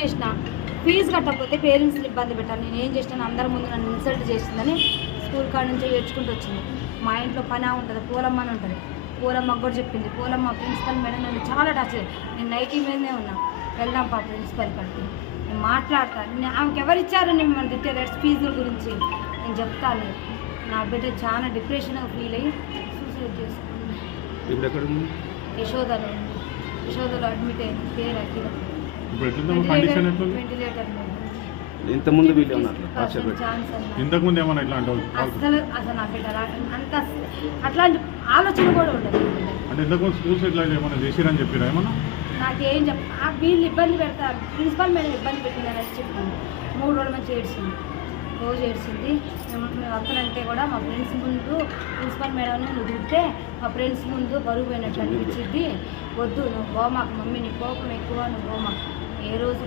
చేసిన ఫీజు కట్టకపోతే పేరెంట్స్ని ఇబ్బంది పెట్టాను నేను ఏం చేసినాను అందరి ముందు నన్ను ఇన్సల్ట్ చేసిందని స్కూల్ కాడ నుంచి ఏడ్చుకుంటూ వచ్చింది. మా ఇంట్లో పని ఉంటుంది పూలమ్మ అని ఉంటుంది. పూలమ్మకు కూడా చెప్పింది పూలమ్మ ప్రిన్సిపల్ మేడం నన్ను చాలా టచ్. నేను నైటీ మీదనే ఉన్నా. వెళ్దాం పా ప్రిన్సిపల్ కాడికి. నేను మాట్లాడతాను నేను ఆమెకి ఎవరు ఇచ్చారు నేను మన తిట్టే ఫీజుల గురించి? నేను చెప్తాను నా బిడ్డ చాలా డిప్రెషన్గా ఫీల్ అయ్యి సూసైడ్ ఉంది యశోదలో. యశోదలో అడ్మిట్ అయింది పేరు అఖిల. ఇప్పుడు ఎట్లుందమ్మా కండిషన్ ఎట్లుంది? వెంటిలేటర్ మీద ఇంతకుముందు వీళ్ళు ఉన్నారు. టార్చర్ పెట్టి ఛాన్స్ అన్నారు ఇంతకు ముందు ఏమన్నా ఇట్లా అసలు అసలు నా బిడ్డ అంత అట్లాంటి ఆలోచన కూడా ఉండదు. అంటే ఇంతకు స్కూల్స్ ఇట్లా ఏమన్నా చేసిరని చెప్పిరా ఏమన్నా? నాకేం చెప్ ఆ వీళ్ళు ఇబ్బంది పెడతారు. ప్రిన్సిపల్ మేడం ఇబ్బంది పెట్టిందని చెప్పాను మూడు రోజుల నుంచి ఏడ్చింది. రోజు ఏడ్చింది. మేము మేము అక్కడంటే కూడా మా ఫ్రెండ్స్ ముందు ప్రిన్సిపల్ మేడం నువ్వు మా ఫ్రెండ్స్ ముందు బరువు పోయినట్టు అనిపించింది. వద్దు నువ్వు పోమాకు మమ్మీ నీ కోపం ఎక్కువ నువ్వు రోజు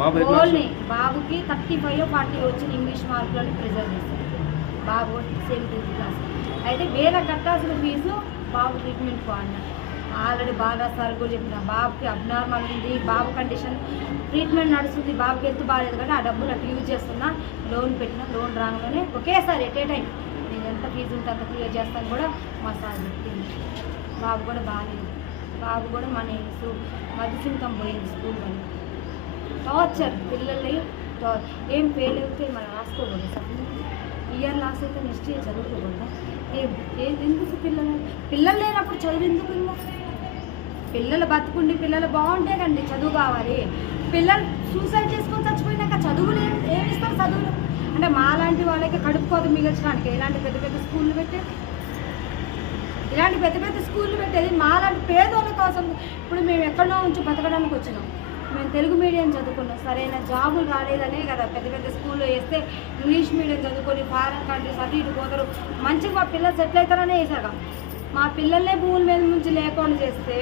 ఓన్లీ బాబుకి థర్టీ ఫైవ్ ఫార్టీ వచ్చిన ఇంగ్లీష్ మార్కులని ప్రిజర్వ్ చేశారు బాబు సేమ్ టెన్త్ క్లాస్. అయితే వేరే కట్టాల్సిన ఫీజు బాబు ట్రీట్మెంట్ అన్న ఆల్రెడీ బాగా సార్ కూడా చెప్పిన. బాబుకి అబ్నార్మల్ ఉంది బాబు కండిషన్ ట్రీట్మెంట్ నడుస్తుంది బాబుకి హెల్త్ బాగాలేదు కానీ ఆ డబ్బులు అట్లా యూజ్ చేస్తున్నా లోన్ పెట్టిన లోన్ రాగానే ఒకేసారి ఎట్ ఏ టైం నేను ఎంత ఫీజు ఉంటే అంత క్లియర్ చేస్తాను కూడా మా సార్ చెప్పింది బాబు కూడా బాగాలేదు. బాబు కూడా మన మధుసింకం పోయింది స్కూల్ వల్ల టార్చర్ పిల్లల్ని టా- ఏం ఫెయిల్ అయితే మనం రాసుకోకూడదు. సార్ ఇయర్ లాస్ అయితే నెక్స్ట్ ఇయర్ చదువుకోకుండా ఏం ఏం ఎందుకు పిల్లలు పిల్లలు లేనప్పుడు చదువు ఎందుకు ఇంకా పిల్లలు బతుకుండి పిల్లలు బాగుంటే కండి చదువు కావాలి. పిల్లలు సూసైడ్ చేసుకొని చచ్చిపోయినాక చదువులు ఏం ఏమి ఇస్తారు చదువులు? అంటే మాలాంటి వాళ్ళకి కడుపుకోదు కోత మిగల్చడానికి ఇలాంటి పెద్ద పెద్ద స్కూళ్ళు పెట్టే ఇలాంటి పెద్ద పెద్ద స్కూళ్ళు పెట్టేది మాలాంటి పేదోళ్ళ కోసం. ఇప్పుడు మేము ఎక్కడో నుంచి బతకడానికి వచ్చినాం. మేము తెలుగు మీడియం చదువుకున్నాం. సరైన జాబులు రాలేదనే కదా పెద్ద పెద్ద స్కూల్లో వేస్తే ఇంగ్లీష్ మీడియం చదువుకొని ఫారెన్ కంట్రీస్ అటు ఇటు పోతారు. మంచిగా మా పిల్లలు సెటిల్ అవుతారనే వేసాక మా పిల్లల్నే భూముల మీద నుంచి లేకుండా చేస్తే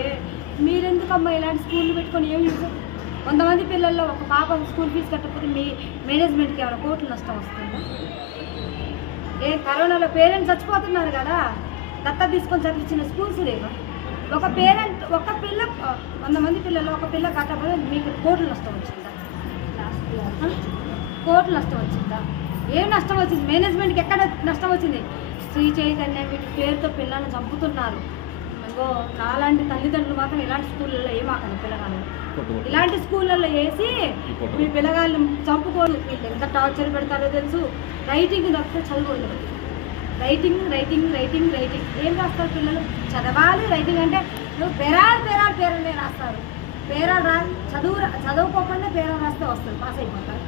మీరెందుకమ్మా ఇలాంటి స్కూళ్ళు పెట్టుకొని ఏం చూసారు కొంతమంది పిల్లల్లో ఒక పాప స్కూల్ ఫీజు కట్టకపోతే మీ మేనేజ్మెంట్కి ఏమైనా కోట్లు నష్టం వస్తుందా? ఏ కరోనాలో పేరెంట్స్ చచ్చిపోతున్నారు కదా. దత్త తీసుకొని చదివించిన స్కూల్స్ లేవా? ఒక పేరెంట్ ఒక పిల్ల వంద మంది పిల్లలు ఒక పిల్ల కట్టకపోతే మీకు కోట్లు నష్టం వచ్చిందా? కోట్లు నష్టం వచ్చిందా? ఏం నష్టం వచ్చింది? మేనేజ్మెంట్కి ఎక్కడ నష్టం వచ్చింది? శ్రీ చైతన్య వీటి పేరుతో పిల్లల్ని చంపుతున్నారు. ఇంకో నాలాంటి తల్లిదండ్రులు మాత్రం ఇలాంటి స్కూళ్ళల్లో ఏమాకండి పిల్లగాళ్ళు? కొట్టుకో. ఇలాంటి స్కూళ్ళల్లో వేసి మీ పిల్లగాళ్ళని చంపుకోరు. వీళ్ళు ఎంత టార్చర్ పెడతారో తెలుసు. రైటింగ్ తప్పితే చదువు ఉండదు. రైటింగ్ రైటింగ్ రైటింగ్ రైటింగ్ ఏం రాస్తారు పిల్లలు? చదవాలి రైటింగ్ అంటే నువ్వు పేరాలు పేరాలు పేరలే రాస్తారు. పేరాలు రా చదువు రా- చదువుకోకుండా పేరాలు రాస్తే వస్తుంది. పాస్ అయిపోతారు.